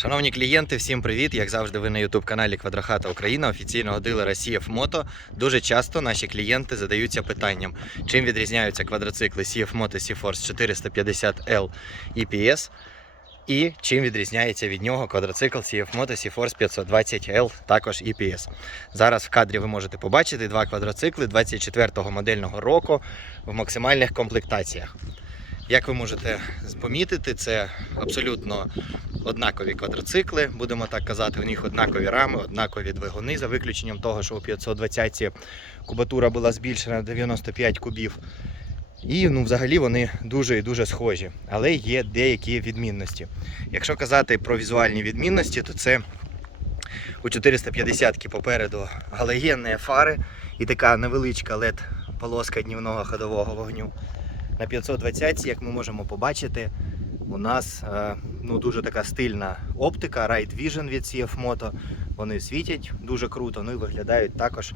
Шановні клієнти, всім привіт! Як завжди, ви на youtube каналі Квадрохата Україна, офіційного дилера CF Moto. Дуже часто наші клієнти задаються питанням, чим відрізняються квадроцикли CF Moto C-Force 450L EPS і чим відрізняється від нього квадроцикл CF Moto C-Force 520L, також EPS. Зараз в кадрі ви можете побачити два квадроцикли 24-го модельного року в максимальних комплектаціях. Як ви можете помітити, це абсолютно однакові квадроцикли, будемо так казати. У них однакові рами, однакові двигуни, за виключенням того, що у 520 кубатура була збільшена на 95 кубів. І ну, взагалі вони дуже і дуже схожі, але є деякі відмінності. Якщо казати про візуальні відмінності, то це у 450 попереду галогенні фари і така невеличка led полоска днівного ходового вогню. На 520, як ми можемо побачити, у нас е, ну, дуже така стильна оптика Ride Vision від CF Moto. Вони світять дуже круто, ну і виглядають також,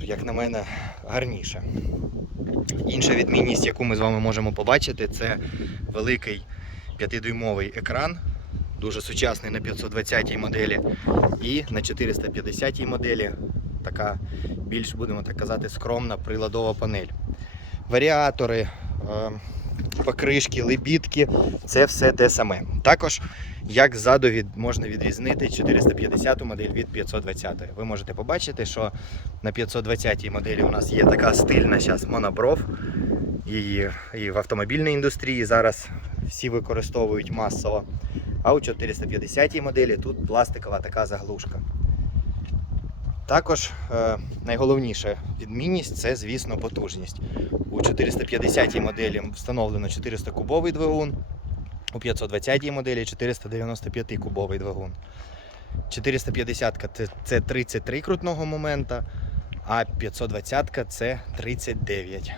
як на мене, гарніше. Інша відмінність, яку ми з вами можемо побачити, це великий 5-дюймовий екран, дуже сучасний на 520 моделі, і на 450 моделі така більш, будемо так казати, скромна приладова панель. Варіатори, е, покришки, лебідки це все те саме. Також, як ззаду від, можна відрізнити 450 модель від 520. Ви можете побачити, що на 520 моделі у нас є така стильна зараз монобров. Її і в автомобільній індустрії зараз всі використовують масово. А у 450 моделі тут пластикова така заглушка. Також е, найголовніша відмінність це, звісно, потужність. У 450 моделі встановлено 400 кубовий двигун, у 520-й моделі 495 кубовий двигун. 450 це, це 33 крутного момента, а 520-ка це 39.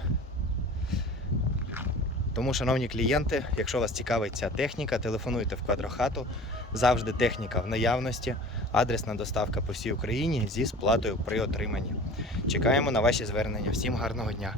Тому, шановні клієнти, якщо вас цікавить ця техніка, телефонуйте в квадрохату. Завжди техніка в наявності, адресна доставка по всій Україні зі сплатою при отриманні. Чекаємо на ваші звернення. Всім гарного дня!